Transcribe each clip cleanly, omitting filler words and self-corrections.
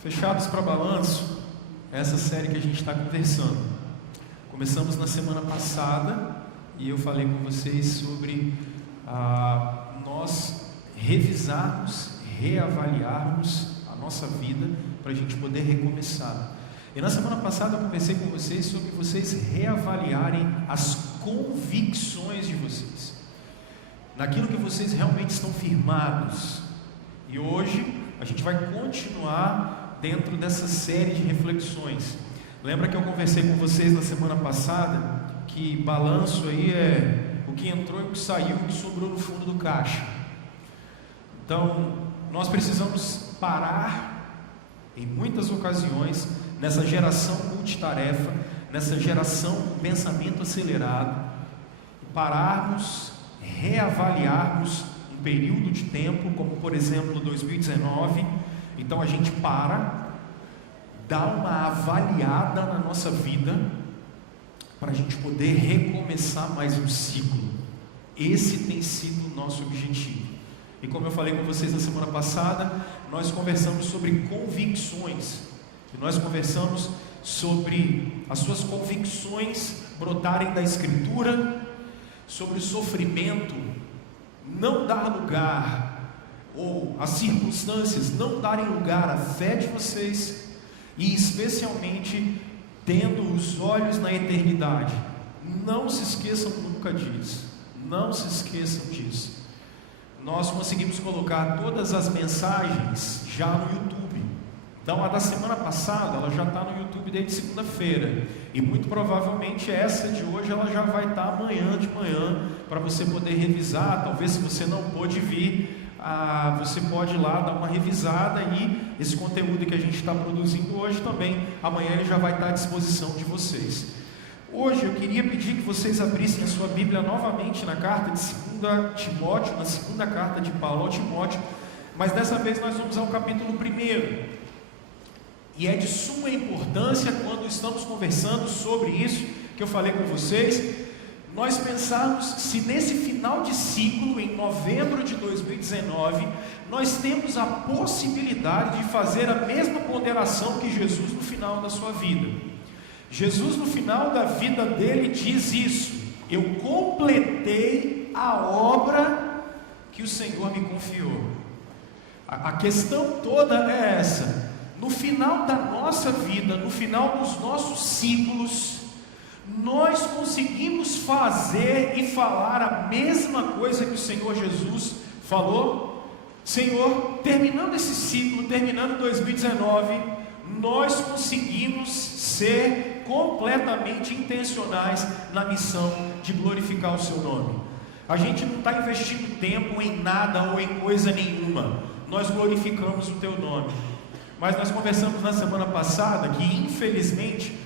Fechados para balanço, essa série que a gente está conversando. Começamos na semana passada e eu falei com vocês sobre nós revisarmos, reavaliarmos a nossa vida para a gente poder recomeçar. E na semana passada eu conversei com vocês sobre vocês reavaliarem as convicções de vocês, naquilo que vocês realmente estão firmados. E hoje a gente vai continuar dentro dessa série de reflexões. Lembra que eu conversei com vocês na semana passada que balanço aí é o que entrou e o que saiu, o que sobrou no fundo do caixa. Então nós precisamos parar em muitas ocasiões nessa geração multitarefa, nessa geração com pensamento acelerado, pararmos, reavaliarmos um período de tempo, como por exemplo 2019. Então a gente dá uma avaliada na nossa vida, para a gente poder recomeçar mais um ciclo. Esse tem sido o nosso objetivo. E como eu falei com vocês na semana passada, nós conversamos sobre convicções. E nós conversamos sobre as suas convicções brotarem da Escritura, sobre o sofrimento não dar lugar, ou as circunstâncias não darem lugar à fé de vocês, e especialmente tendo os olhos na eternidade. Não se esqueçam nunca disso, não se esqueçam disso. Nós conseguimos colocar todas as mensagens já no YouTube. Então a da semana passada, ela já está no YouTube desde segunda-feira, e muito provavelmente essa de hoje ela já vai estar amanhã de manhã, para você poder revisar. Talvez, se você não pôde vir, você pode ir lá dar uma revisada, e esse conteúdo que a gente está produzindo hoje também, amanhã ele já vai estar à disposição de vocês. Hoje eu queria pedir que vocês abrissem a sua Bíblia novamente na carta de 2 Timóteo, na segunda carta de Paulo ao Timóteo, mas dessa vez nós vamos ao capítulo 1. E é de suma importância, quando estamos conversando sobre isso, que eu falei com vocês, nós pensarmos se nesse final de ciclo, em novembro de 2019, nós temos a possibilidade de fazer a mesma ponderação que Jesus no final da sua vida. Jesus no final da vida dele diz isso: eu completei a obra que o Senhor me confiou. A questão toda é essa: no final da nossa vida, no final dos nossos ciclos, nós conseguimos fazer e falar a mesma coisa que o Senhor Jesus falou? Senhor, terminando esse ciclo, terminando 2019, nós conseguimos ser completamente intencionais na missão de glorificar o seu nome. A gente não está investindo tempo em nada ou em coisa nenhuma, nós glorificamos o teu nome. Mas nós conversamos na semana passada que, infelizmente,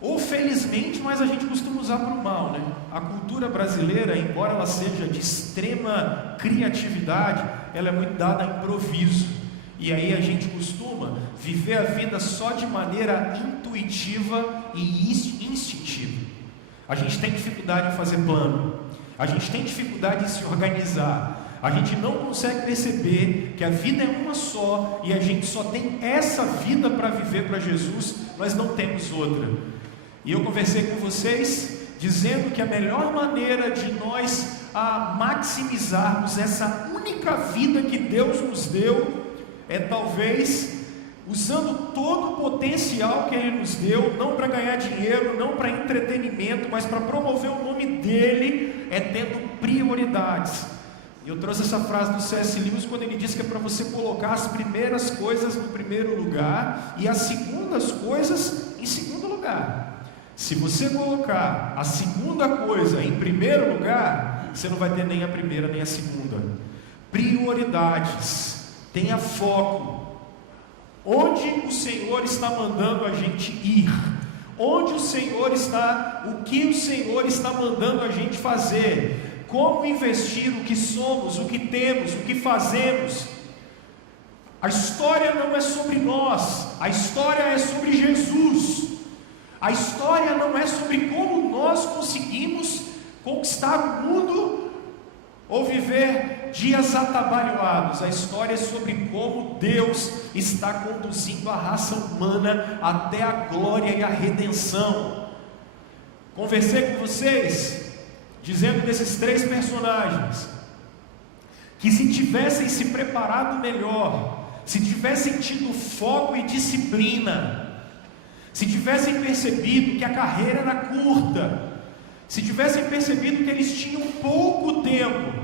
ou felizmente, mas a gente costuma usar para o mal, né? A cultura brasileira, embora ela seja de extrema criatividade, ela é muito dada a improviso. E aí a gente costuma viver a vida só de maneira intuitiva e instintiva. A gente tem dificuldade em fazer plano, a gente tem dificuldade em se organizar. A gente não consegue perceber que a vida é uma só, e a gente só tem essa vida para viver para Jesus, nós não temos outra. E eu conversei com vocês dizendo que a melhor maneira de nós maximizarmos essa única vida que Deus nos deu é talvez usando todo o potencial que Ele nos deu, não para ganhar dinheiro, não para entretenimento, mas para promover o nome dEle, é tendo prioridades. Eu trouxe essa frase do C.S. Lewis, quando ele diz que é para você colocar as primeiras coisas no primeiro lugar e as segundas coisas em segundo lugar. Se você colocar a segunda coisa em primeiro lugar, você não vai ter nem a primeira nem a segunda. Prioridades, tenha foco. Onde o Senhor está mandando a gente ir? Onde o Senhor está, o que o Senhor está mandando a gente fazer? Como investir o que somos, o que temos, o que fazemos? A história não é sobre nós, a história é sobre Jesus. A história não é sobre como nós conseguimos conquistar o mundo ou viver dias atabalhoados. A história é sobre como Deus está conduzindo a raça humana até a glória e a redenção. Conversei com vocês, dizendo desses 3 personagens, que se tivessem se preparado melhor, se tivessem tido foco e disciplina, se tivessem percebido que a carreira era curta, se tivessem percebido que eles tinham pouco tempo,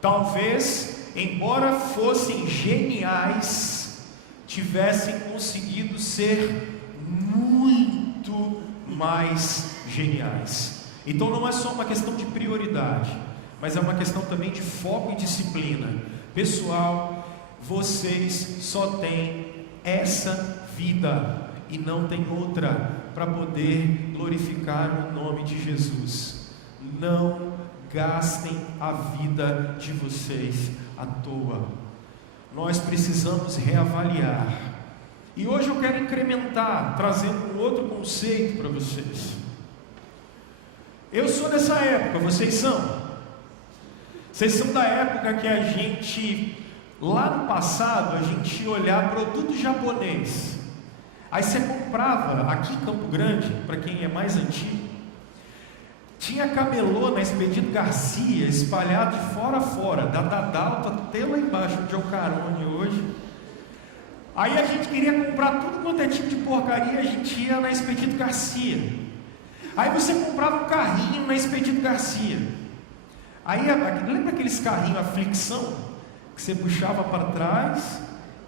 talvez, embora fossem geniais, tivessem conseguido ser muito mais geniais. Então não é só uma questão de prioridade, mas é uma questão também de foco e disciplina. Pessoal, vocês só têm essa vida e não tem outra para poder glorificar o nome de Jesus. Não gastem a vida de vocês à toa. Nós precisamos reavaliar. E hoje eu quero incrementar, trazendo um outro conceito para vocês. Eu sou dessa época, vocês são? Vocês são da época que a gente, lá no passado, a gente ia olhar produto japonês. Aí você comprava, aqui em Campo Grande, para quem é mais antigo, tinha camelô na Expedito Garcia, espalhado de fora a fora, da Dadalto até lá embaixo, onde é o Carone hoje. Aí a gente queria comprar tudo quanto é tipo de porcaria, a gente ia na Expedito Garcia. Aí você comprava um carrinho na Expedito Garcia. Aí, lembra aqueles carrinhos Aflicção? Que você puxava para trás,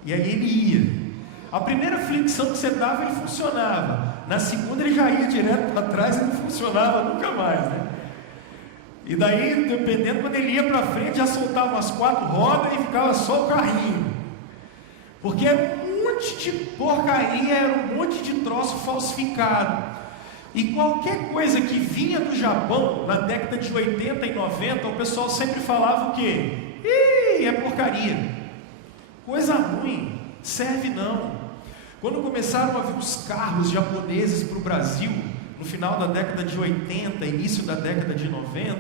e aí ele ia. A primeira flexão que você dava, ele funcionava. Na segunda, ele já ia direto para trás e não funcionava nunca mais, né? E daí, dependendo, quando ele ia para frente, já soltava umas 4 rodas e ficava só o carrinho. Porque era um monte de porcaria, era um monte de troço falsificado. E qualquer coisa que vinha do Japão, na década de 80 e 90, o pessoal sempre falava o quê? Ih, é porcaria. Coisa ruim, serve não. Quando começaram a vir os carros japoneses para o Brasil, no final da década de 80, início da década de 90,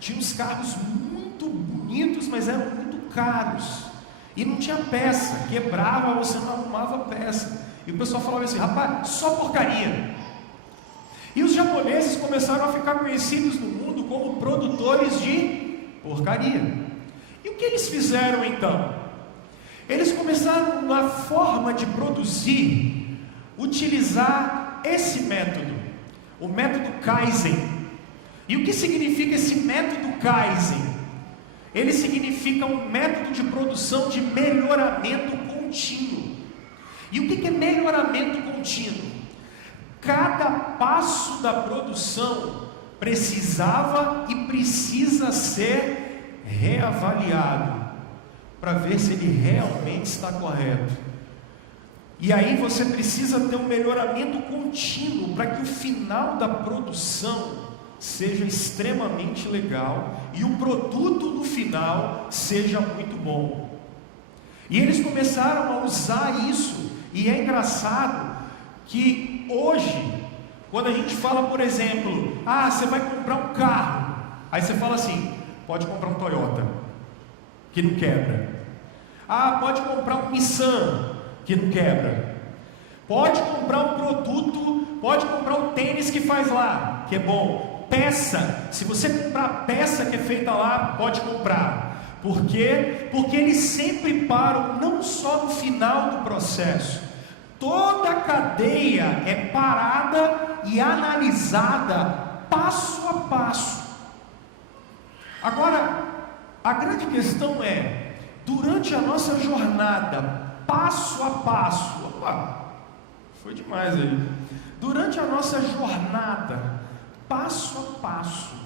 tinha uns carros muito bonitos, mas eram muito caros. E não tinha peça, quebrava, você não arrumava peça. E o pessoal falava assim, rapaz, só porcaria. E os japoneses começaram a ficar conhecidos no mundo como produtores de porcaria. E o que eles fizeram então? Eles começaram uma forma de produzir, utilizar esse método, o método Kaizen. E o que significa esse método Kaizen? Ele significa um método de produção de melhoramento contínuo. E o que é melhoramento contínuo? Cada passo da produção precisava e precisa ser reavaliado, para ver se ele realmente está correto. E aí você precisa ter um melhoramento contínuo, para que o final da produção seja extremamente legal, e o produto no final seja muito bom. E eles começaram a usar isso, e é engraçado, que hoje, quando a gente fala, por exemplo, você vai comprar um carro, aí você fala assim, pode comprar um Toyota, que não quebra. Pode comprar um Nissan, que não quebra. Pode comprar um produto, pode comprar um tênis que faz lá, que é bom. Peça, se você comprar a peça que é feita lá, pode comprar. Por quê? Porque eles sempre param, não só no final do processo. Toda a cadeia é parada e analisada passo a passo. Agora, a grande questão é, durante a nossa jornada, passo a passo, foi demais aí. Durante a nossa jornada, passo a passo,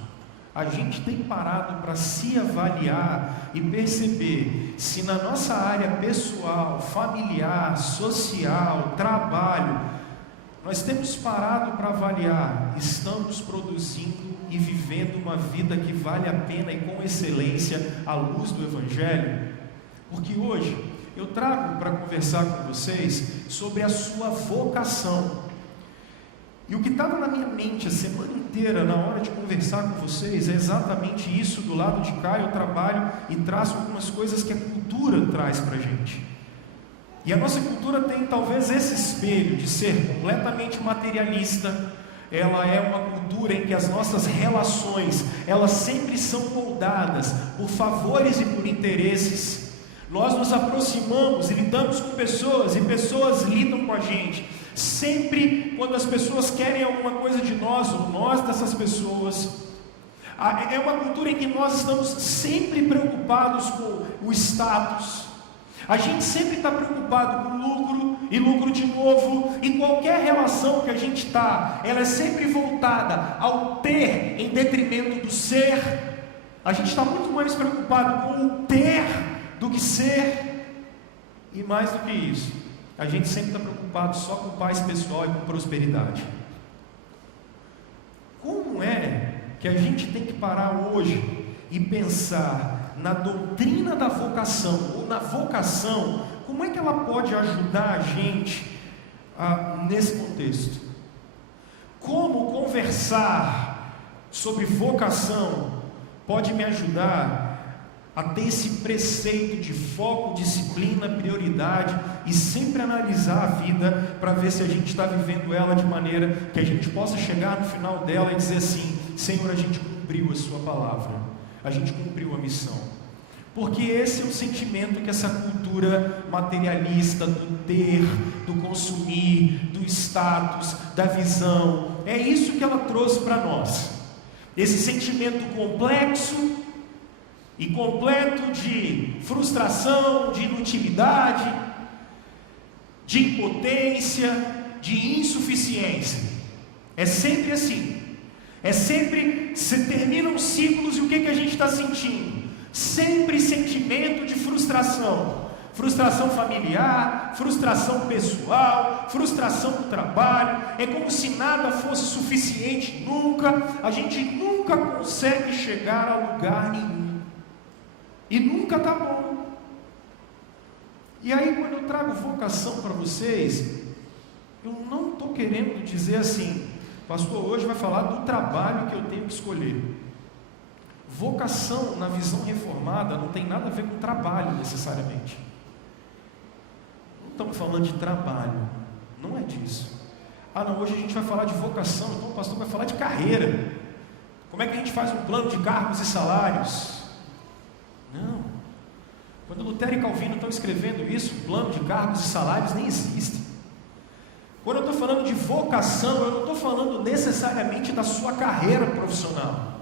a gente tem parado para se avaliar e perceber se na nossa área pessoal, familiar, social, trabalho, nós temos parado para avaliar, estamos produzindo e vivendo uma vida que vale a pena e com excelência à luz do Evangelho? Porque hoje eu trago para conversar com vocês sobre a sua vocação. E o que estava na minha mente a semana inteira, na hora de conversar com vocês, é exatamente isso. Do lado de cá eu trabalho e traço algumas coisas que a cultura traz para a gente. E a nossa cultura tem talvez esse espelho de ser completamente materialista. Ela é uma cultura em que as nossas relações, elas sempre são moldadas por favores e por interesses. Nós nos aproximamos e lidamos com pessoas, e pessoas lidam com a gente. Sempre quando as pessoas querem alguma coisa de nós, ou nós dessas pessoas, é uma cultura em que nós estamos sempre preocupados com o status. A gente sempre está preocupado com lucro, e lucro de novo, e qualquer relação que a gente está, ela é sempre voltada ao ter em detrimento do ser. A gente está muito mais preocupado com o ter do que ser, e mais do que isso, a gente sempre está preocupado só com paz pessoal e com prosperidade. Como é que a gente tem que parar hoje e pensar na doutrina da vocação, ou na vocação, como é que ela pode ajudar a gente nesse contexto? Como conversar sobre vocação pode me ajudar a ter esse preceito de foco, disciplina, prioridade, e sempre analisar a vida para ver se a gente está vivendo ela de maneira que a gente possa chegar no final dela e dizer assim: Senhor, a gente cumpriu a sua palavra, a gente cumpriu a missão. Porque esse é o sentimento que essa cultura materialista do ter, do consumir, do status, da visão, é isso que ela trouxe para nós. Esse sentimento complexo e completo de frustração, de inutilidade, de impotência, de insuficiência. É sempre assim. É sempre, se terminam ciclos e o que a gente está sentindo? Sempre sentimento de frustração. Frustração familiar, frustração pessoal, frustração do trabalho. É como se nada fosse suficiente nunca. A gente nunca consegue chegar a lugar nenhum. E nunca está bom. E aí, quando eu trago vocação para vocês, eu não estou querendo dizer assim: pastor, hoje vai falar do trabalho que eu tenho que escolher. Vocação, na visão reformada, não tem nada a ver com trabalho necessariamente. Não estamos falando de trabalho, não é disso. Não, hoje a gente vai falar de vocação, então o pastor vai falar de carreira. Como é que a gente faz um plano de cargos e salários? Não. Quando Lutero e Calvino estão escrevendo isso, plano de cargos e salários nem existe. Quando eu estou falando de vocação, eu não estou falando necessariamente da sua carreira profissional.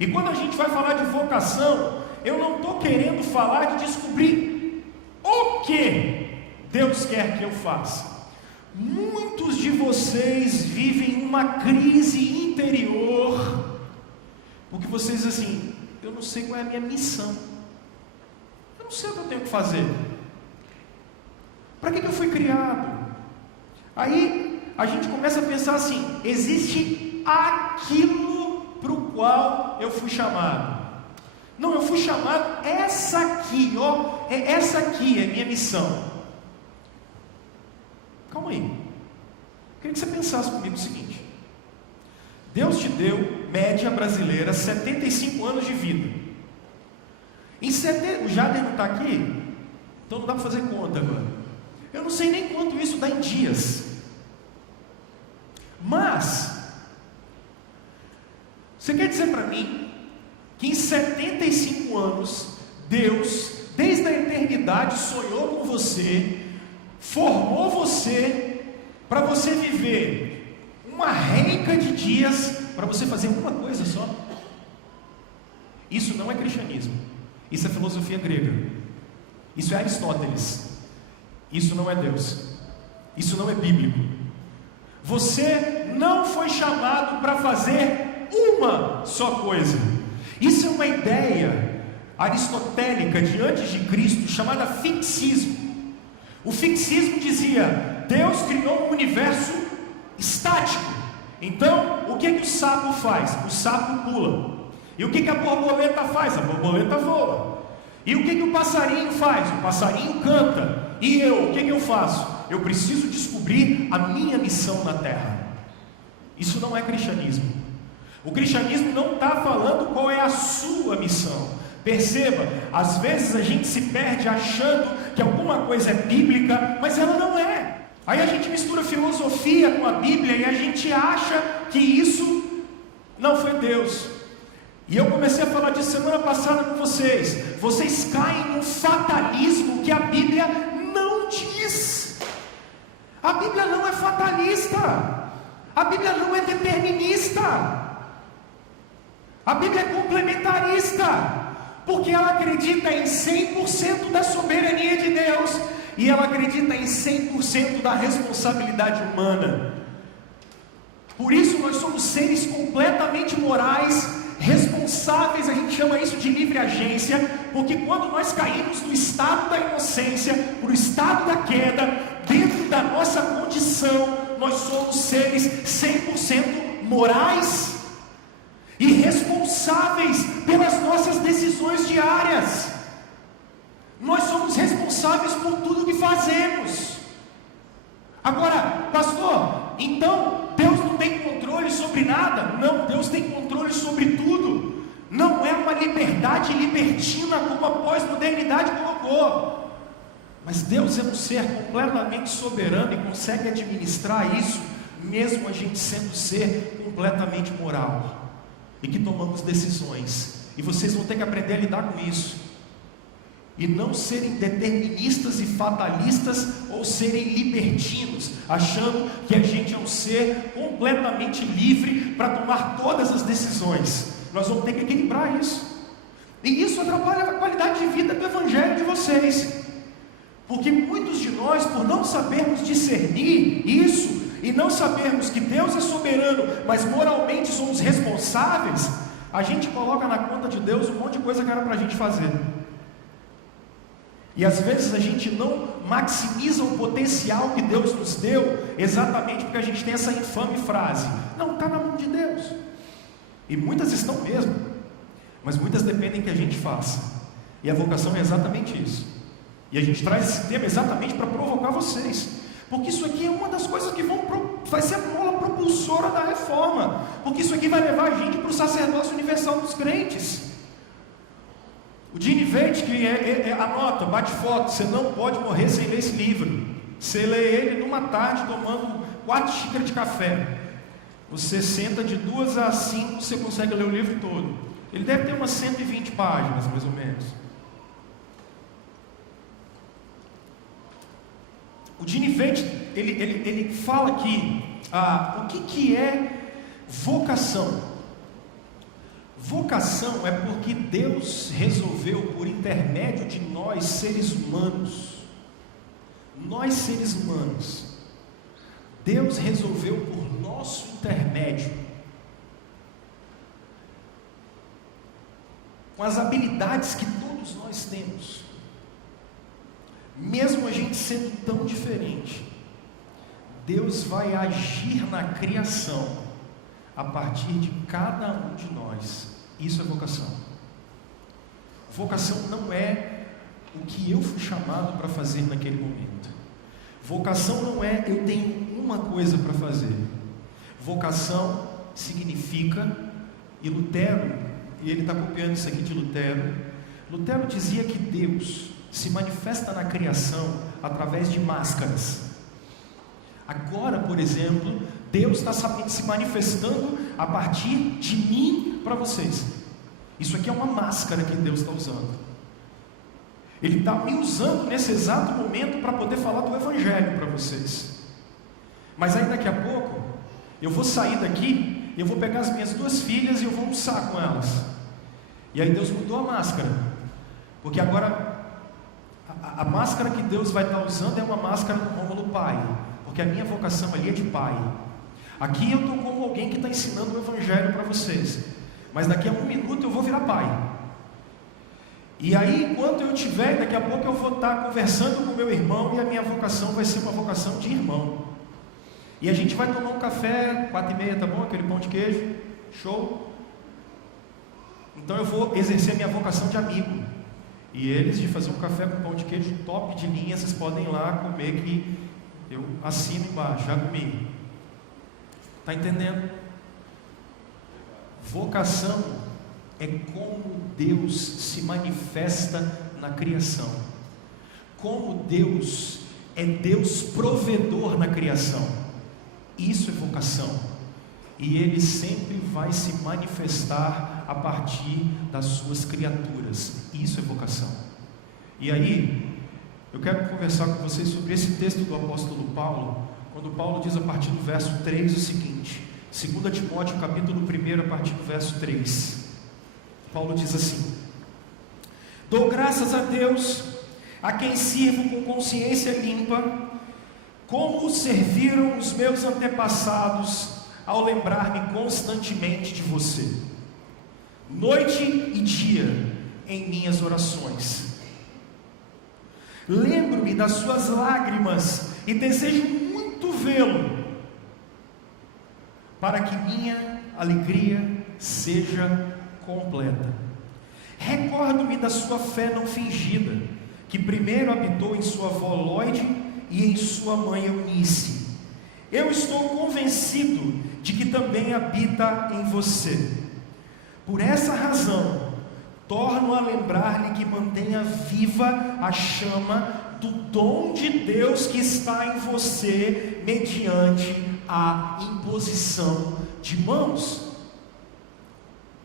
E quando a gente vai falar de vocação, eu não estou querendo falar de descobrir o que Deus quer que eu faça. Muitos de vocês vivem uma crise interior, porque vocês assim: eu não sei qual é a minha missão, eu não sei o que eu tenho que fazer, para que eu fui criado? Aí a gente começa a pensar assim: existe aquilo para o qual eu fui chamado. Não, eu fui chamado essa aqui, essa aqui é minha missão. Calma aí, eu queria que você pensasse comigo o seguinte: Deus te deu, média brasileira, 75 anos de vida. O Jader não está aqui, então não dá para fazer conta agora. Eu não sei nem quanto isso dá em dias. Mas você quer dizer para mim que em 75 anos Deus, desde a eternidade, sonhou com você, formou você, para você viver uma renca de dias, para você fazer uma coisa só? Isso não é cristianismo, isso é filosofia grega, isso é Aristóteles, isso não é Deus, isso não é bíblico. Você não foi chamado para fazer uma só coisa. Isso é uma ideia aristotélica de antes de Cristo, chamada fixismo. O fixismo dizia: Deus criou um universo estático. Então, o que o sapo faz? O sapo pula. E o que a borboleta faz? A borboleta voa. E o que o passarinho faz? O passarinho canta. E eu, o que eu faço? Eu preciso descobrir a minha missão na terra. Isso não é cristianismo. O cristianismo não está falando qual é a sua missão. Perceba, às vezes a gente se perde achando que alguma coisa é bíblica, mas ela não é. Aí a gente mistura filosofia com a Bíblia e a gente acha que isso não foi Deus. E eu comecei a falar disso semana passada com vocês. Vocês caem num fatalismo que a Bíblia não diz. A Bíblia não é fatalista. A Bíblia não é determinista. A Bíblia é complementarista. Porque ela acredita em 100% da soberania de Deus. E ela acredita em 100% da responsabilidade humana. Por isso nós somos seres completamente morais, responsáveis. A gente chama isso de livre agência. Porque quando nós caímos no estado da inocência, para o estado da queda, dentro da nossa condição, nós somos seres 100% morais e responsáveis pelas nossas decisões diárias. Nós somos responsáveis por tudo que fazemos. Agora, pastor, então Deus não tem controle sobre nada? Não, Deus tem controle sobre tudo. Não é uma liberdade libertina como a pós-modernidade colocou. Mas Deus é um ser completamente soberano e consegue administrar isso, mesmo a gente sendo ser completamente moral. E que tomamos decisões. E vocês vão ter que aprender a lidar com isso. E não serem deterministas e fatalistas, ou serem libertinos, achando que a gente é um ser completamente livre para tomar todas as decisões. Nós vamos ter que equilibrar isso. E isso atrapalha a qualidade de vida do evangelho de vocês. Porque muitos de nós, por não sabermos discernir isso, e não sabermos que Deus é soberano, mas moralmente somos responsáveis, a gente coloca na conta de Deus um monte de coisa que era para a gente fazer. E às vezes a gente não maximiza o potencial que Deus nos deu, exatamente porque a gente tem essa infame frase: não, está na mão de Deus. E muitas estão mesmo, mas muitas dependem que a gente faça. E a vocação é exatamente isso. E a gente traz esse tema exatamente para provocar vocês. Porque isso aqui é uma das coisas que vai ser a mola propulsora da reforma. Porque isso aqui vai levar a gente para o sacerdócio universal dos crentes. O Gene Veit, que anota, bate foto, você não pode morrer sem ler esse livro. Você lê ele numa tarde, tomando 4 xícaras de café. Você senta de 2 a 5, você consegue ler o livro todo. Ele deve ter umas 120 páginas, mais ou menos. O Gene Veit, ele fala aqui, o que é vocação? Vocação é porque Deus resolveu, por intermédio de nós seres humanos, Deus resolveu por nosso intermédio, com as habilidades que todos nós temos, mesmo a gente sendo tão diferente, Deus vai agir na criação a partir de cada um de nós. Isso é vocação. Vocação não é o que eu fui chamado para fazer naquele momento. Vocação não é eu tenho uma coisa para fazer. Vocação significa, e Lutero, e ele está copiando isso aqui de Lutero, Lutero dizia que Deus se manifesta na criação através de máscaras. Agora, por exemplo, Deus está se manifestando a partir de mim para vocês. Isso aqui é uma máscara que Deus está usando. Ele está me usando nesse exato momento para poder falar do Evangelho para vocês. Mas aí daqui a pouco, eu vou sair daqui, eu vou pegar as minhas 2 filhas e eu vou almoçar com elas. E aí Deus mudou a máscara. Porque agora a máscara que Deus vai estar usando é uma máscara do Rômulo pai, porque a minha vocação ali é de pai. Aqui eu estou como alguém que está ensinando o Evangelho para vocês, mas daqui a 1 minuto eu vou virar pai. E aí, enquanto eu estiver, daqui a pouco eu vou estar conversando com meu irmão, e a minha vocação vai ser uma vocação de irmão. E a gente vai tomar um café, 4h30, tá bom? Aquele pão de queijo, show? Então eu vou exercer a minha vocação de amigo. E eles de fazer um café com pão de queijo top de linha, vocês podem ir lá comer, que eu assino embaixo, já comi. Está entendendo? Vocação é como Deus se manifesta na criação. Como Deus é Deus provedor na criação. Isso é vocação. E Ele sempre vai se manifestar a partir das suas criaturas. Isso é vocação. E aí, eu quero conversar com vocês sobre esse texto do apóstolo Paulo, quando Paulo diz a partir do verso 3 o seguinte, 2 Timóteo capítulo 1, a partir do verso 3. Paulo diz assim: dou graças a Deus, a quem sirvo com consciência limpa, como serviram os meus antepassados, ao lembrar-me constantemente de você, noite e dia, em minhas orações. Lembro-me das suas lágrimas e desejo muito vê-lo, para que minha alegria seja completa. Recordo-me da sua fé não fingida, que primeiro habitou em sua avó Lóide e em sua mãe Eunice. Eu estou convencido de que também habita em você. Por essa razão, torno a lembrar-lhe que mantenha viva a chama do dom de Deus que está em você, mediante a imposição de mãos.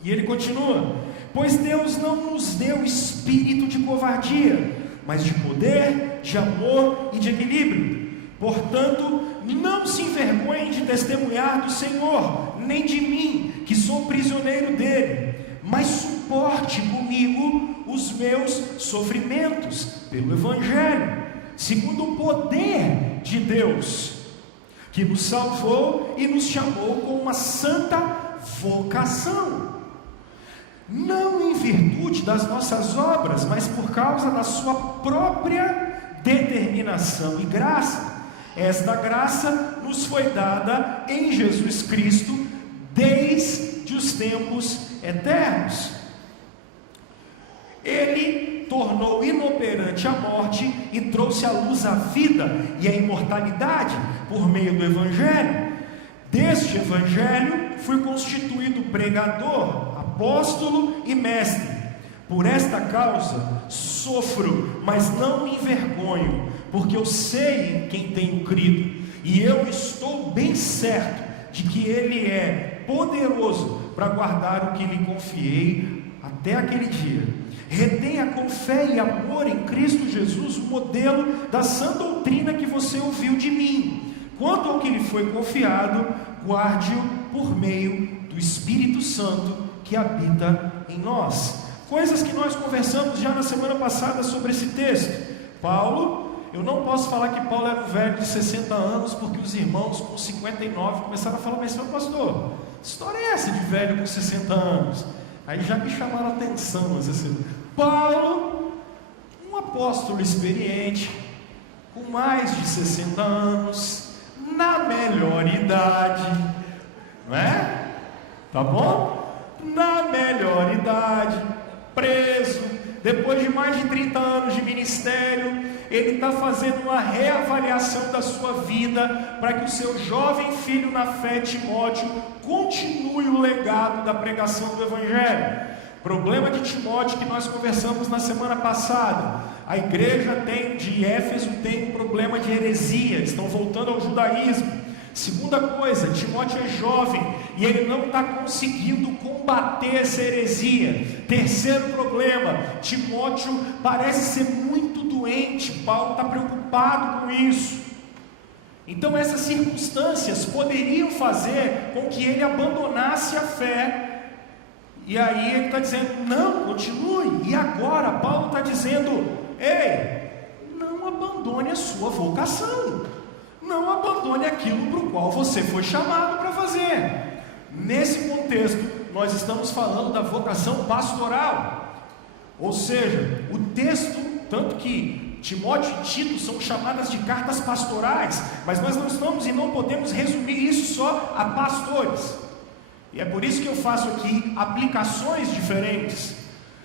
E ele continua: pois Deus não nos deu espírito de covardia, mas de poder, de amor e de equilíbrio. Portanto, não se envergonhem de testemunhar do Senhor, nem de mim, que sou prisioneiro dele, mas suporte comigo os meus sofrimentos pelo Evangelho, segundo o poder de Deus, que nos salvou e nos chamou com uma santa vocação, não em virtude das nossas obras, mas por causa da sua própria determinação e graça. Esta graça nos foi dada em Jesus Cristo desde os tempos eternos. Ele tornou inoperante a morte e trouxe à luz a vida e a imortalidade por meio do Evangelho. Deste Evangelho fui constituído pregador, apóstolo e mestre. Por esta causa sofro, mas não me envergonho, porque eu sei em quem tenho crido, e eu estou bem certo de que Ele é poderoso para guardar o que lhe confiei até aquele dia. Retenha com fé e amor em Cristo Jesus o modelo da sã doutrina que você ouviu de mim. Quanto ao que lhe foi confiado, guarde-o por meio do Espírito Santo que habita em nós. Coisas que nós conversamos já na semana passada sobre esse texto. Paulo, eu não posso falar que Paulo era um velho de 60 anos, porque os irmãos com 59 começaram a falar: mas senhor pastor, que história é essa de velho com 60 anos? Aí já me chamaram a atenção. Assim, Paulo, um apóstolo experiente, com mais de 60 anos, na melhor idade, não é? Tá bom? Na melhor idade, preso, depois de mais de 30 anos de ministério, ele está fazendo uma reavaliação da sua vida, para que o seu jovem filho na fé, Timóteo, continue o legado da pregação do Evangelho. Problema de Timóteo que nós conversamos na semana passada: a igreja de Éfeso tem um problema de heresia, estão voltando ao judaísmo. Segunda coisa, Timóteo é jovem e ele não está conseguindo combater essa heresia. Terceiro problema, Timóteo parece ser muito doente, Paulo está preocupado com isso. Então essas circunstâncias poderiam fazer com que ele abandonasse a fé. E aí ele está dizendo: não, continue. E agora Paulo está dizendo: ei, não abandone a sua vocação. Não abandone aquilo para o qual você foi chamado para fazer. Nesse contexto, nós estamos falando da vocação pastoral. Ou seja, o texto, tanto que Timóteo e Tito são chamadas de cartas pastorais, mas nós não estamos e não podemos resumir isso só a pastores. E é por isso que eu faço aqui aplicações diferentes.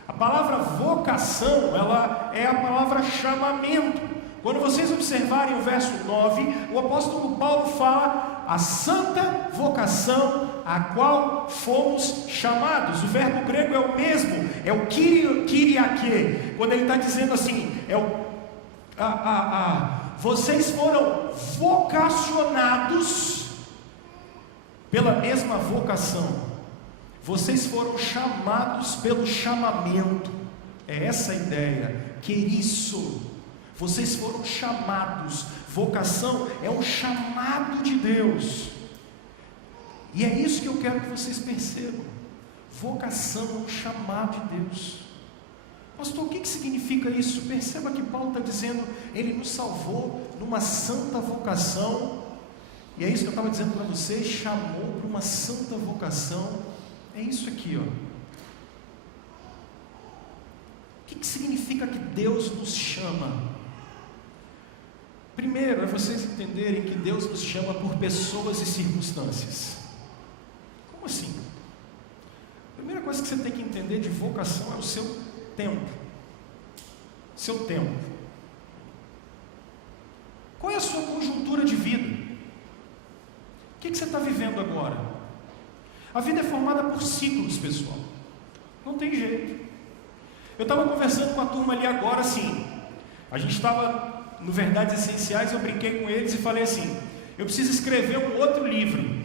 A palavra vocação, ela é a palavra chamamento. Quando vocês observarem o verso 9, o apóstolo Paulo fala a santa vocação a qual fomos chamados. O verbo grego é o mesmo, é o kyriake. Quando ele está dizendo assim, vocês foram vocacionados pela mesma vocação. Vocês foram chamados pelo chamamento. É essa a ideia. Queriço. Vocês foram chamados. Vocação é um chamado de Deus. E é isso que eu quero que vocês percebam. Vocação é um chamado de Deus. Pastor, o que significa isso? Perceba que Paulo está dizendo, Ele nos salvou numa santa vocação. E é isso que eu estava dizendo para vocês, chamou para uma santa vocação. É isso aqui, ó. O que significa que Deus nos chama? Primeiro, é vocês entenderem que Deus nos chama por pessoas e circunstâncias. Como assim? A primeira coisa que você tem que entender de vocação é o seu tempo. Seu tempo. Qual é a sua conjuntura de vida? O que você está vivendo agora? A vida é formada por ciclos, pessoal. Não tem jeito. Eu estava conversando com a turma ali agora, assim. A gente estava no Verdades Essenciais, eu brinquei com eles e falei assim, eu preciso escrever um outro livro.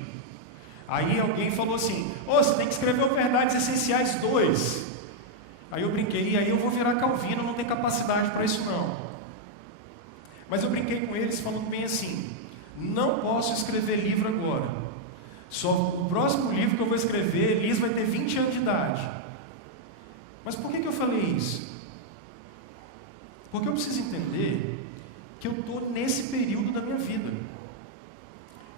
Aí alguém falou assim, você tem que escrever o Verdades Essenciais 2. Aí eu brinquei, e aí eu vou virar Calvino, não tenho capacidade para isso não. Mas eu brinquei com eles falando bem assim, não posso escrever livro agora. Só o próximo livro que eu vou escrever, Liz vai ter 20 anos de idade. Mas por que eu falei isso? Porque eu preciso entender que eu estou nesse período da minha vida.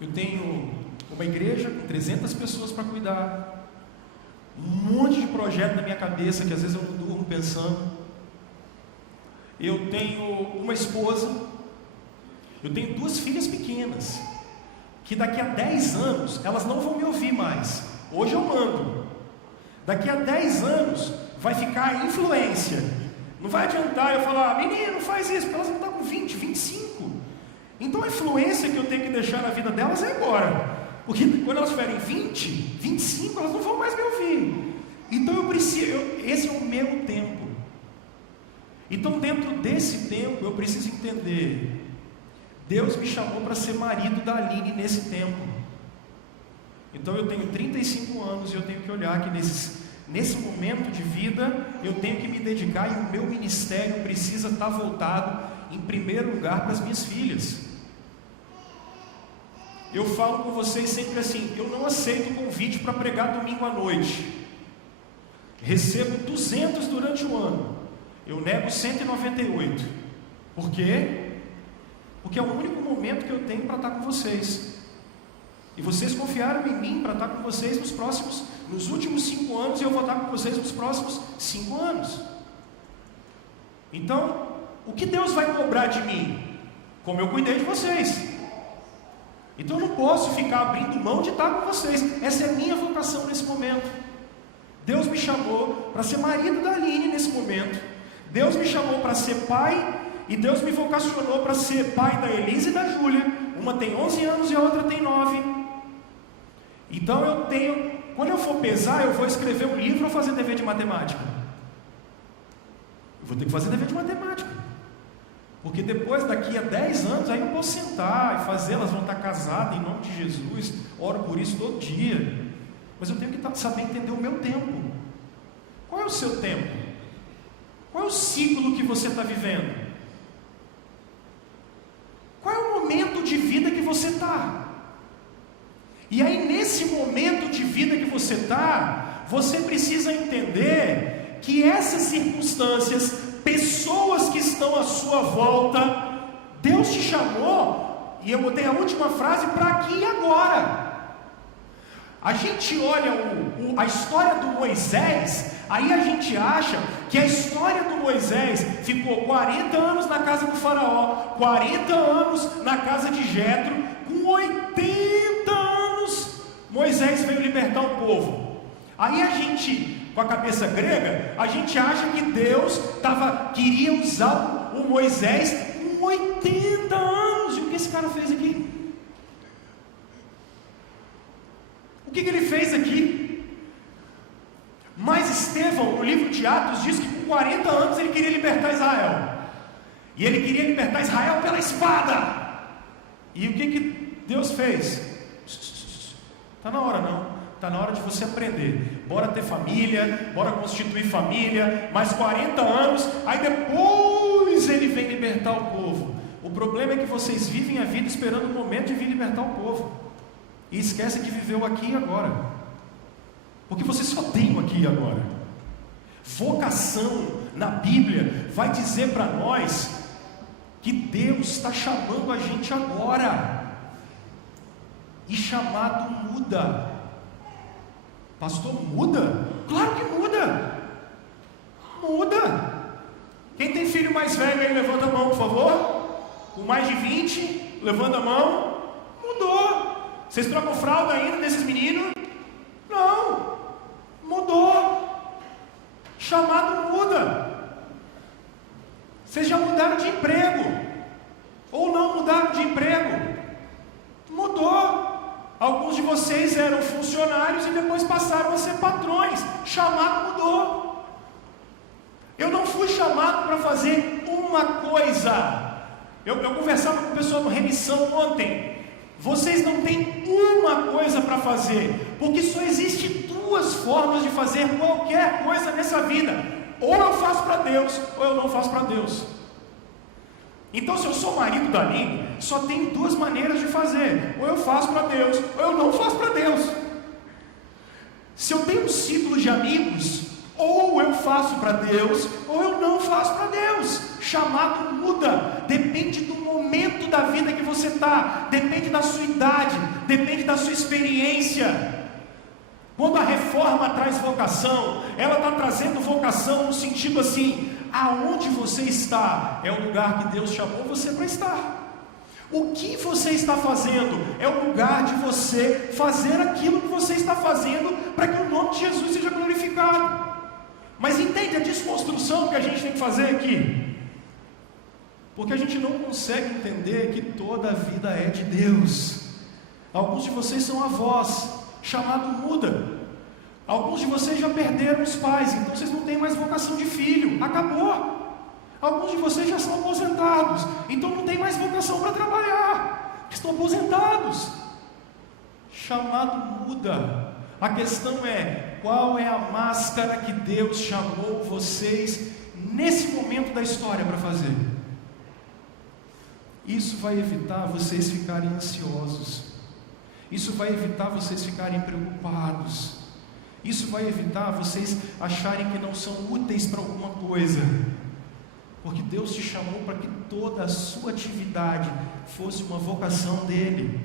Eu tenho uma igreja com 300 pessoas para cuidar, um monte de projeto na minha cabeça que às vezes eu não durmo pensando. Eu tenho uma esposa, eu tenho 2 filhas pequenas, que daqui a 10 anos elas não vão me ouvir mais. Hoje eu mando. Daqui a 10 anos vai ficar a influência. Não vai adiantar eu falar, menino, não faz isso, porque elas vão estar com 20, 25. Então a influência que eu tenho que deixar na vida delas é agora. Porque quando elas tiverem 20, 25, elas não vão mais me ouvir. Então eu preciso, esse é o meu tempo. Então dentro desse tempo eu preciso entender, Deus me chamou para ser marido da Aline nesse tempo. Então eu tenho 35 anos e eu tenho que olhar que nesse momento de vida, eu tenho que me dedicar e o meu ministério precisa estar voltado, em primeiro lugar, para as minhas filhas. Eu falo com vocês sempre assim, eu não aceito convite para pregar domingo à noite. Recebo 200 durante o ano. Eu nego 198. Por quê? Porque é o único momento que eu tenho para estar com vocês. E vocês confiaram em mim para estar com vocês nos últimos 5 anos, e eu vou estar com vocês nos próximos 5 anos. Então, o que Deus vai cobrar de mim? Como eu cuidei de vocês. Então eu não posso ficar abrindo mão de estar com vocês. Essa é a minha vocação nesse momento. Deus me chamou para ser marido da Aline nesse momento. Deus me chamou para ser pai, e Deus me vocacionou para ser pai da Elisa e da Júlia. Uma tem 11 anos e a outra tem 9. Então quando eu for pesar, eu vou escrever um livro ou fazer dever de matemática? Eu vou ter que fazer dever de matemática. Porque depois, daqui a 10 anos, aí eu posso sentar e fazer, elas vão estar casadas em nome de Jesus, oro por isso todo dia. Mas eu tenho que saber entender o meu tempo. Qual é o seu tempo? Qual é o ciclo que você está vivendo? Qual é o momento de vida que você está? E aí, nesse momento de vida que você está, você precisa entender que essas circunstâncias, pessoas que estão à sua volta, Deus te chamou, e eu botei a última frase, para aqui e agora. A gente olha a história do Moisés, aí a gente acha que a história do Moisés ficou 40 anos na casa do faraó, 40 anos na casa de Jetro, com 80 anos Moisés veio libertar o povo. Aí a gente, com a cabeça grega, a gente acha que Deus queria usar o Moisés com 80 anos. E o que esse cara fez aqui? O que ele fez aqui? Mas Estevão, no livro de Atos, diz que com 40 anos ele queria libertar Israel. E ele queria libertar Israel pela espada. E o que Deus fez? Está na hora não. Está na hora de você aprender. Bora ter família, bora constituir família. Mais 40 anos, aí depois ele vem libertar o povo. O problema é que vocês vivem a vida esperando o momento de vir libertar o povo. E esquece de viver o aqui e agora. Porque você só tem o aqui e agora. Vocação na Bíblia vai dizer para nós que Deus está chamando a gente agora. E chamado muda. Pastor, muda? Claro que muda. Muda. Quem tem filho mais velho aí, levanta a mão, por favor. Com mais de 20, levanta a mão. Mudou. Vocês trocam fralda ainda desses meninos? Não. Mudou. Chamado muda. Vocês já mudaram de emprego. Ou não mudaram de emprego. Mudou. Alguns de vocês eram funcionários e depois passaram a ser patrões. Chamado mudou. Eu não fui chamado para fazer uma coisa. Eu conversava com o pessoal no Remissão ontem. Vocês não têm uma coisa para fazer, porque só existe duas formas de fazer qualquer coisa nessa vida: ou eu faço para Deus, ou eu não faço para Deus. Então, se eu sou marido da Aline, só tem duas maneiras de fazer: ou eu faço para Deus, ou eu não faço para Deus. Se eu tenho um ciclo de amigos, ou eu faço para Deus, ou eu não faço para Deus. Chamado muda, depende do momento da vida que você está, depende da sua idade, depende da sua experiência. Quando a reforma traz vocação, ela está trazendo vocação no sentido assim: aonde você está é o lugar que Deus chamou você para estar. O que você está fazendo é o lugar de você fazer aquilo que você está fazendo para que o nome de Jesus seja glorificado. Mas entende a desconstrução que a gente tem que fazer aqui? Porque a gente não consegue entender que toda a vida é de Deus. Alguns de vocês são avós, chamado muda. Alguns de vocês já perderam os pais, então vocês não têm mais vocação de filho, acabou. Alguns de vocês já são aposentados, então não tem mais vocação para trabalhar, estão aposentados. Chamado muda. A questão é: qual é a máscara que Deus chamou vocês nesse momento da história para fazer? Isso vai evitar vocês ficarem ansiosos. Isso vai evitar vocês ficarem preocupados. Isso vai evitar vocês acharem que não são úteis para alguma coisa. Porque Deus te chamou para que toda a sua atividade fosse uma vocação dele.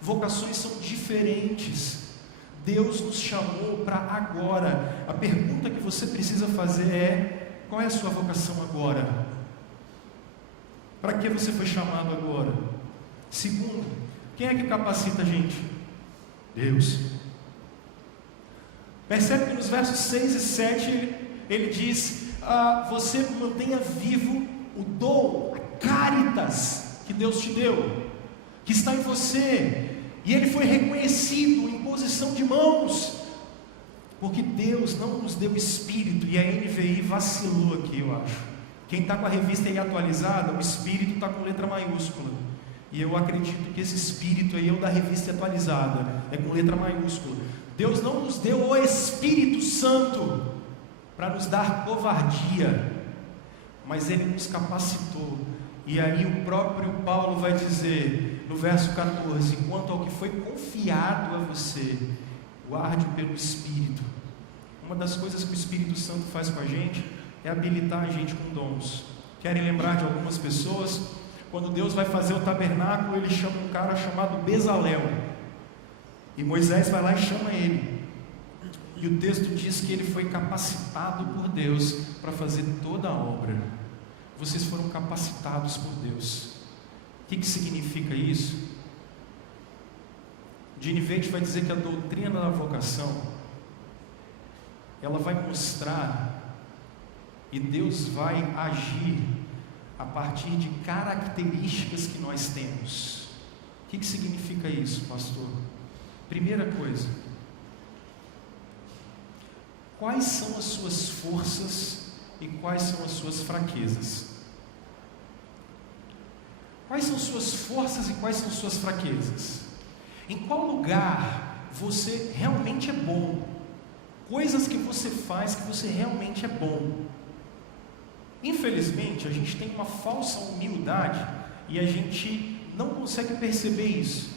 Vocações são diferentes. Deus nos chamou para agora. A pergunta que você precisa fazer é: qual é a sua vocação agora? Para que você foi chamado agora? Segundo, quem é que capacita a gente? Deus. Percebe que nos versos 6 e 7 ele diz: você mantenha vivo o dom, a caritas que Deus te deu, que está em você, e ele foi reconhecido em posição de mãos, porque Deus não nos deu espírito, e a NVI vacilou aqui, eu acho. Quem está com a revista aí atualizada, o espírito está com letra maiúscula, e eu acredito que esse espírito aí é o da revista atualizada, é com letra maiúscula. Deus não nos deu o Espírito Santo para nos dar covardia, mas Ele nos capacitou. E aí o próprio Paulo vai dizer no verso 14: quanto ao que foi confiado a você, guarde pelo Espírito. Uma das coisas que o Espírito Santo faz com a gente é habilitar a gente com dons. Querem lembrar de algumas pessoas? Quando Deus vai fazer o tabernáculo, Ele chama um cara chamado Bezalel, e Moisés vai lá e chama ele, e o texto diz que ele foi capacitado por Deus para fazer toda a obra. Vocês foram capacitados por Deus. O que significa isso? Gene Veit vai dizer que a doutrina da vocação, ela vai mostrar, e Deus vai agir a partir de características que nós temos. O que significa isso, pastor? Primeira coisa, quais são as suas forças e quais são as suas fraquezas? Quais são suas forças e quais são suas fraquezas? Em qual lugar você realmente é bom? Coisas que você faz que você realmente é bom. Infelizmente, a gente tem uma falsa humildade e a gente não consegue perceber isso.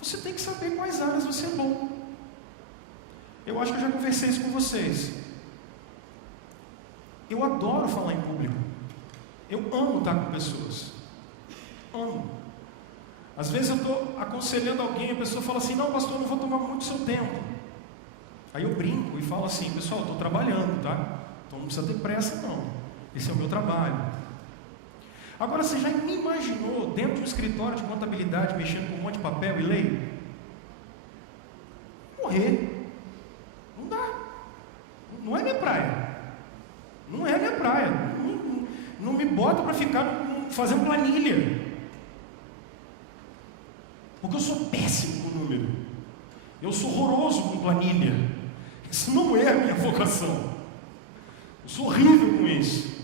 Você tem que saber quais áreas você é bom. Eu acho que eu já conversei isso com vocês. Eu adoro falar em público. Eu amo estar com pessoas. Amo. Às vezes eu estou aconselhando alguém, a pessoa fala assim: não, pastor, eu não vou tomar muito seu tempo. Aí eu brinco e falo assim: pessoal, eu estou trabalhando, tá? Então não precisa ter pressa não. Esse é o meu trabalho. Agora, você já me imaginou dentro de um escritório de contabilidade mexendo com um monte de papel e lei? Morrer. Não dá. Não é minha praia. Não é minha praia. Não me bota para ficar fazendo planilha. Porque eu sou péssimo com número. Eu sou horroroso com planilha. Isso não é a minha vocação. Eu sou horrível com isso.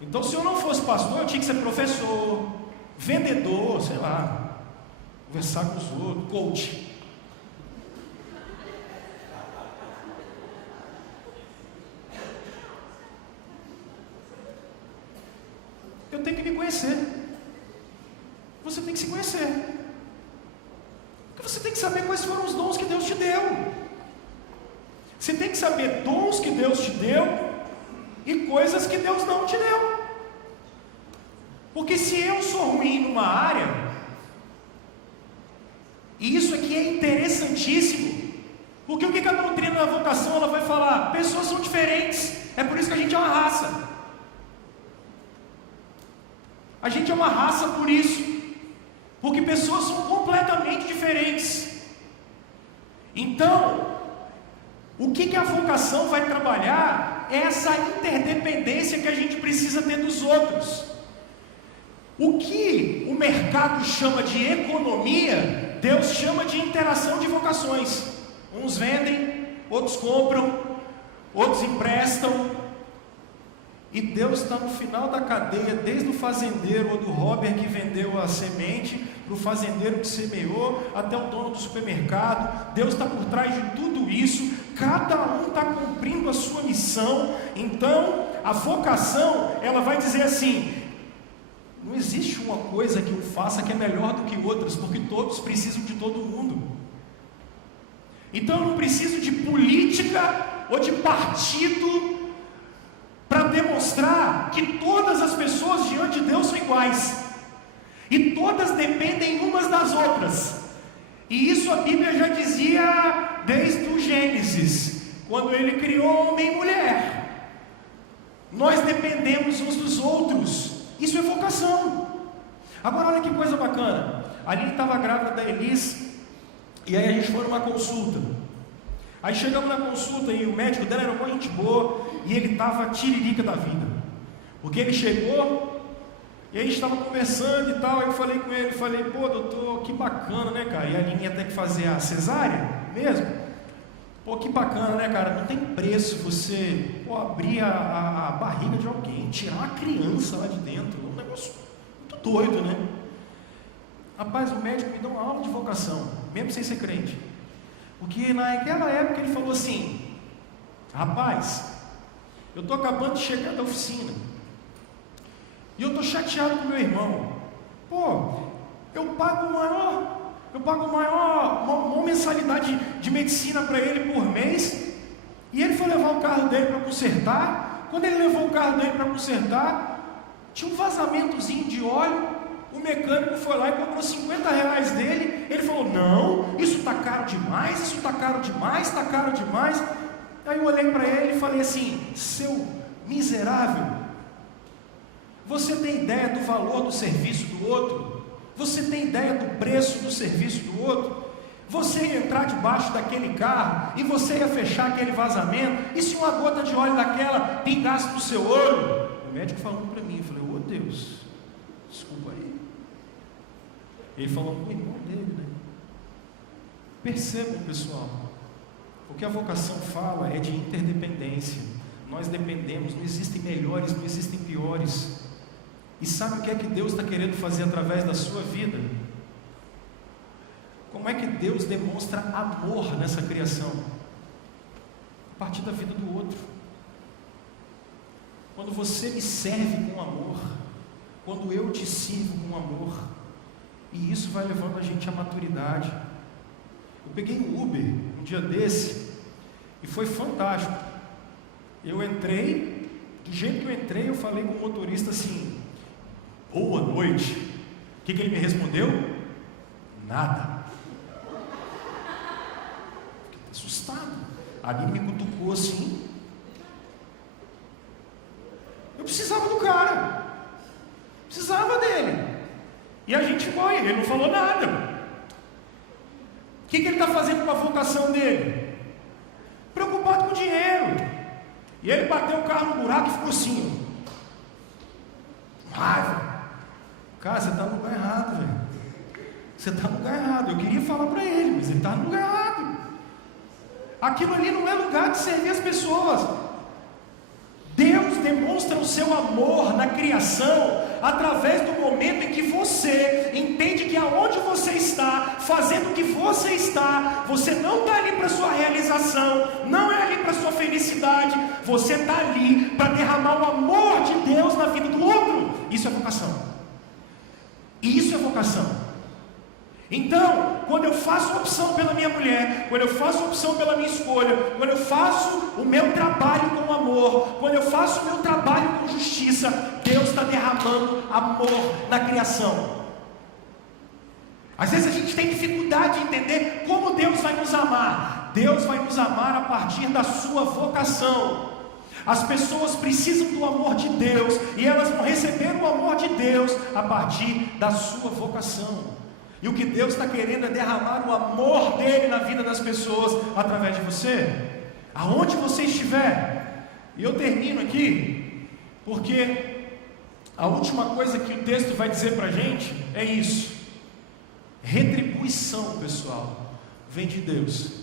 Então, se eu não fosse pastor, eu tinha que ser professor, vendedor, sei lá, conversar com os outros, coach. Eu tenho que me conhecer. Você tem que se conhecer. Porque você tem que saber quais foram os dons que Deus te deu. Você tem que saber dons que Deus te deu e coisas que Deus não te deu. Porque se eu sou ruim numa área, e isso aqui é interessantíssimo, porque o que a doutrina da vocação ela vai falar? Pessoas são diferentes, é por isso que a gente é uma raça. A gente é uma raça por isso, porque pessoas são completamente diferentes. Então, o que a vocação vai trabalhar é essa interdependência que a gente precisa ter dos outros. O que o mercado chama de economia, Deus chama de interação de vocações. Uns vendem, outros compram, outros emprestam. E Deus está no final da cadeia, desde o fazendeiro ou do Robert que vendeu a semente, para o fazendeiro que semeou, até o dono do supermercado. Deus está por trás de tudo isso. Cada um está cumprindo a sua missão. Então, a vocação, ela vai dizer assim: não existe uma coisa que eu faça que é melhor do que outras, porque todos precisam de todo mundo. Então eu não preciso de política ou de partido para demonstrar que todas as pessoas diante de Deus são iguais. E todas dependem umas das outras. E isso a Bíblia já dizia desde o Gênesis, quando ele criou homem e mulher. Nós dependemos uns dos outros. Isso é vocação. Agora olha que coisa bacana. A Aline estava grávida da Elis, e aí a gente foi numa consulta. Aí chegamos na consulta e o médico dela era uma gente boa, e ele estava tiririca da vida. Porque ele chegou, e a gente estava conversando e tal, aí eu falei com ele, falei: pô doutor, que bacana, né cara? E a Aline ia ter que fazer a cesárea mesmo. Pô, que bacana, né cara? Não tem preço você abrir a barriga de alguém, tirar uma criança lá de dentro. É um negócio muito doido, né? Rapaz, o médico me deu uma aula de vocação, mesmo sem ser crente. Porque naquela época ele falou assim: rapaz, eu estou acabando de chegar da oficina, e eu estou chateado com meu irmão. Pô, eu pago maior mensalidade de medicina para ele por mês, e ele foi levar o carro dele para consertar. Quando ele levou o carro dele para consertar, tinha um vazamentozinho de óleo. O mecânico foi lá e cobrou R$50 dele. Ele falou: não, isso está caro demais, isso está caro demais, está caro demais. Aí eu olhei para ele e falei assim: seu miserável, você tem ideia do valor do serviço do outro? Você tem ideia do preço do serviço do outro? Você ia entrar debaixo daquele carro e você ia fechar aquele vazamento, e se uma gota de óleo daquela pingasse no seu olho? O médico falando para mim. Eu falei, ô Deus, desculpa aí. Ele falou com o irmão dele, né? Percebam, pessoal, o que a vocação fala é de interdependência. Nós dependemos, não existem melhores, não existem piores. E sabe o que é que Deus está querendo fazer através da sua vida? Como é que Deus demonstra amor nessa criação? A partir da vida do outro. Quando você me serve com amor, quando eu te sirvo com amor, e isso vai levando a gente à maturidade. Eu peguei um Uber um dia desse e foi fantástico. Eu entrei, do jeito que eu entrei, eu falei com o motorista assim, boa noite. O que ele me respondeu? Nada. Fiquei assustado. Ali me cutucou assim. Eu precisava do cara, precisava dele. E a gente foi, ele não falou nada. O que ele está fazendo com a vocação dele? Preocupado com dinheiro. E ele bateu o carro no buraco e ficou assim, raiva. Cara, você está no lugar errado, velho. Você está no lugar errado. Eu queria falar para ele, mas ele está no lugar errado. Aquilo ali não é lugar de servir as pessoas. Deus demonstra o seu amor na criação através do momento em que você entende que aonde você está, fazendo o que você está, você não está ali para sua realização, não é ali para sua felicidade, você está ali para derramar o amor de Deus na vida do outro. Isso é vocação. Isso é vocação. Então, quando eu faço opção pela minha mulher, quando eu faço opção pela minha escolha, quando eu faço o meu trabalho com amor, quando eu faço o meu trabalho com justiça, Deus está derramando amor na criação. Às vezes a gente tem dificuldade de entender como Deus vai nos amar. Deus vai nos amar a partir da sua vocação. As pessoas precisam do amor de Deus e elas vão receber o amor de Deus a partir da sua vocação. E o que Deus está querendo é derramar o amor dele na vida das pessoas através de você, aonde você estiver. E eu termino aqui, porque a última coisa que o texto vai dizer para a gente é isso: retribuição, pessoal, vem de Deus.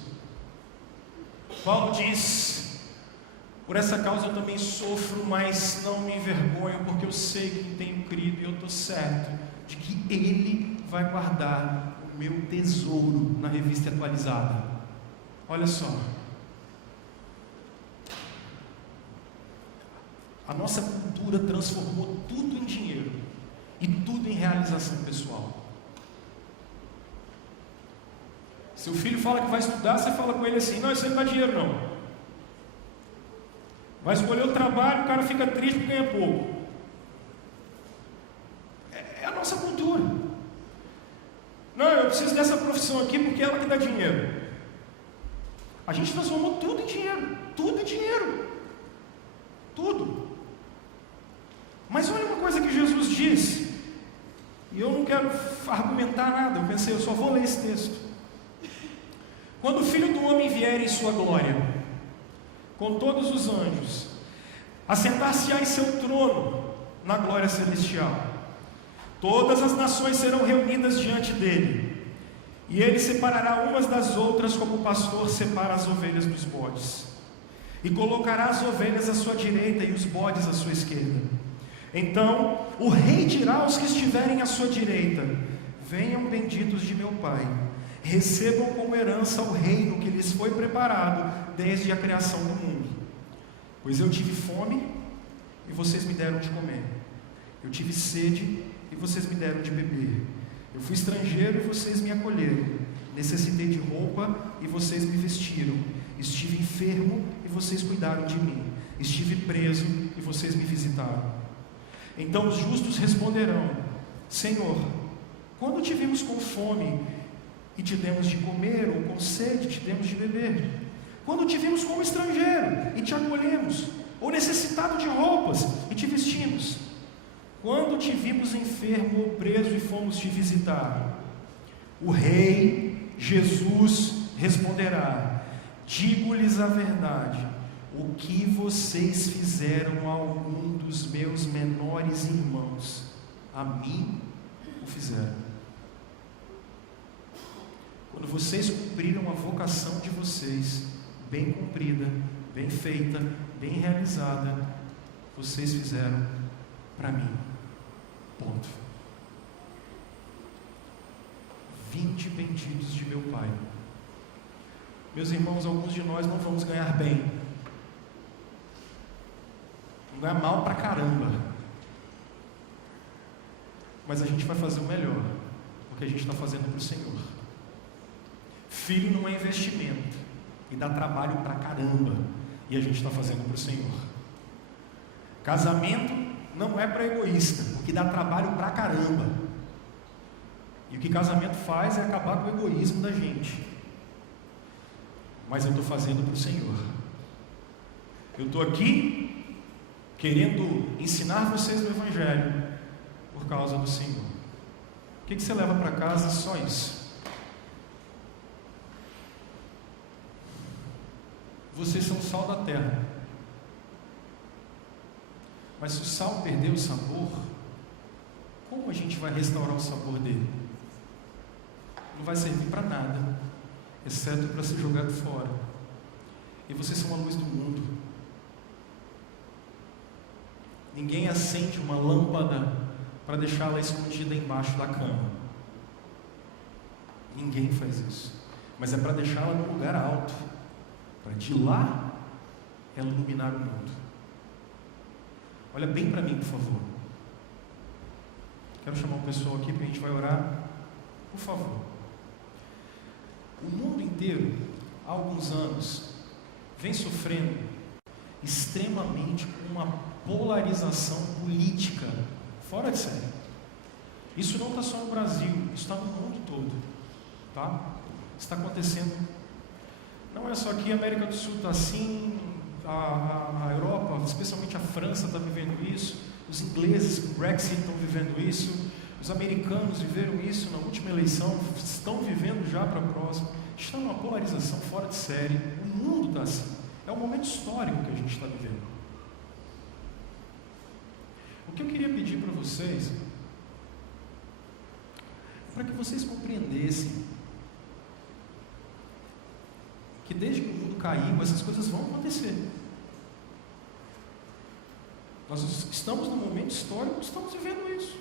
Paulo diz: por essa causa eu também sofro, mas não me envergonho, porque eu sei que tenho crido e eu estou certo de que Ele vai guardar o meu tesouro na revista atualizada. Olha só, a nossa cultura transformou tudo em dinheiro e tudo em realização pessoal. Seu filho fala que vai estudar, você fala com ele assim: não, isso aí não dá dinheiro não. Vai escolher o trabalho, o cara fica triste porque ganha pouco. É a nossa cultura. Não, eu preciso dessa profissão aqui porque é ela que dá dinheiro. A gente transformou tudo em dinheiro. Tudo em dinheiro. Tudo. Mas olha uma coisa que Jesus diz. E eu não quero argumentar nada. Eu pensei, eu só vou ler esse texto. Quando o Filho do Homem vier em sua glória, com todos os anjos, assentar-se-á em seu trono na glória celestial. Todas as nações serão reunidas diante dele, e ele separará umas das outras, como o pastor separa as ovelhas dos bodes, e colocará as ovelhas à sua direita e os bodes à sua esquerda. Então o rei dirá aos que estiverem à sua direita: venham benditos de meu Pai, recebam como herança o reino que lhes foi preparado desde a criação do mundo. Pois eu tive fome e vocês me deram de comer, eu tive sede e vocês me deram de beber, eu fui estrangeiro e vocês me acolheram, necessitei de roupa e vocês me vestiram, estive enfermo e vocês cuidaram de mim, estive preso e vocês me visitaram. Então os justos responderão: Senhor, quando te vimos com fome e te demos de comer, ou com sede te demos de beber? Quando te vimos como estrangeiro e te acolhemos, ou necessitado de roupas e te vestimos? Quando te vimos enfermo ou preso e fomos te visitar? O Rei Jesus responderá: digo-lhes a verdade, o que vocês fizeram a algum dos meus menores irmãos, a mim o fizeram. Quando vocês cumpriram a vocação de vocês, bem cumprida, bem feita, bem realizada, vocês fizeram para mim. Ponto. Vinde benditos de meu Pai. Meus irmãos, alguns de nós não vamos ganhar bem. Vamos ganhar mal pra caramba. Mas a gente vai fazer o melhor, porque a gente está fazendo para o Senhor. Filho não é investimento, e dá trabalho pra caramba, e a gente está fazendo para o Senhor. Casamento não é para egoísta, porque dá trabalho pra caramba. E o que casamento faz é acabar com o egoísmo da gente. Mas eu estou fazendo para o Senhor. Eu estou aqui querendo ensinar vocês o Evangelho por causa do Senhor. O que você leva para casa? Só isso. Vocês são o sal da terra. Mas se o sal perder o sabor, como a gente vai restaurar o sabor dele? Não vai servir para nada, exceto para ser jogado fora. E vocês são a luz do mundo. Ninguém acende uma lâmpada para deixá-la escondida embaixo da cama. Ninguém faz isso. Mas é para deixá-la num lugar alto, para de lá ela iluminar o mundo. Olha bem para mim, por favor. Quero chamar o pessoal aqui porque a gente vai orar. Por favor. O mundo inteiro, há alguns anos, vem sofrendo extremamente com uma polarização política fora de série. Isso não está só no Brasil, isso está no mundo todo, tá? Está acontecendo. Não é só aqui, a América do Sul está assim, a Europa, especialmente a França, está vivendo isso, os ingleses com o Brexit estão vivendo isso, os americanos viveram isso na última eleição, estão vivendo já para a próxima. Está numa polarização fora de série. O mundo está assim. É um momento histórico que a gente está vivendo. O que eu queria pedir para vocês é para que vocês compreendessem que desde que o mundo caiu, essas coisas vão acontecer. Nós estamos num momento histórico, estamos vivendo isso.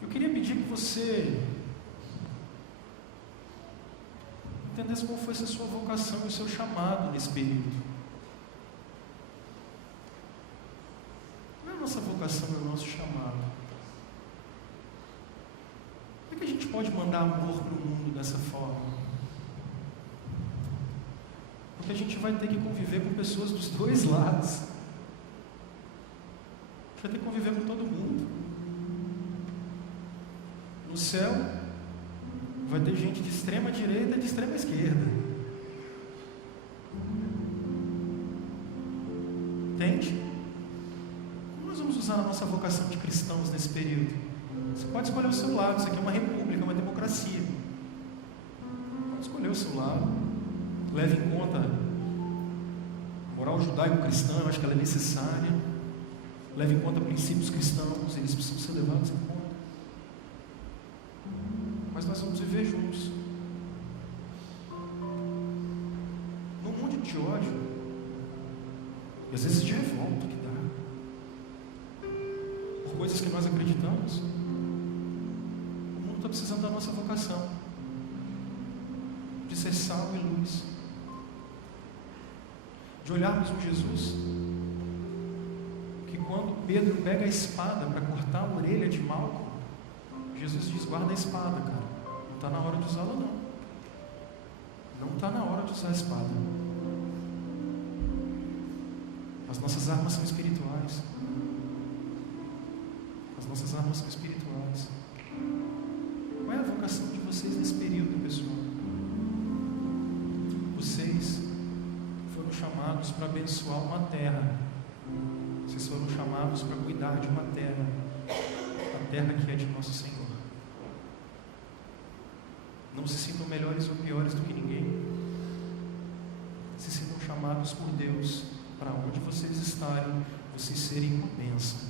Eu queria pedir que você entendesse qual foi a sua vocação e o seu chamado nesse período. Não é a nossa vocação, é o nosso chamado. Como é que a gente pode mandar amor para o mundo dessa forma? Porque a gente vai ter que conviver com pessoas dos dois lados. A gente vai ter que conviver com todo mundo. No céu, vai ter gente de extrema direita e de extrema esquerda. Entende? Como nós vamos usar a nossa vocação de cristãos nesse período? Você pode escolher o seu lado. Isso aqui é uma república, uma democracia. Pode escolher o seu lado. Leve em conta a moral judaico-cristã, eu acho que ela é necessária. Leve em conta princípios cristãos, eles precisam ser levados em conta. Mas nós vamos viver juntos. Num mundo de ódio, e às vezes de revolta que dá, por coisas que nós acreditamos, o mundo está precisando da nossa vocação, de ser sal e luz, de olharmos um Jesus, que quando Pedro pega a espada para cortar a orelha de Malco, Jesus diz: guarda a espada, cara. Não está na hora de usá-la, não. Não está na hora de usar a espada. As nossas armas são espirituais. As nossas armas são espirituais. Qual é a vocação de vocês nesse período, pessoal? Vocês foram chamados para abençoar uma terra. Vocês foram chamados para cuidar de uma terra. A terra que é de nosso Senhor. Não não se sintam melhores ou piores do que ninguém. Se sintam chamados por Deus para onde vocês estarem, vocês serem uma bênção.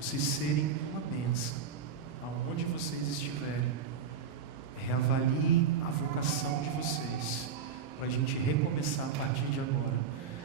Vocês serem uma bênção aonde vocês estiverem. Reavaliem a vocação de vocês, para a gente recomeçar a partir de agora.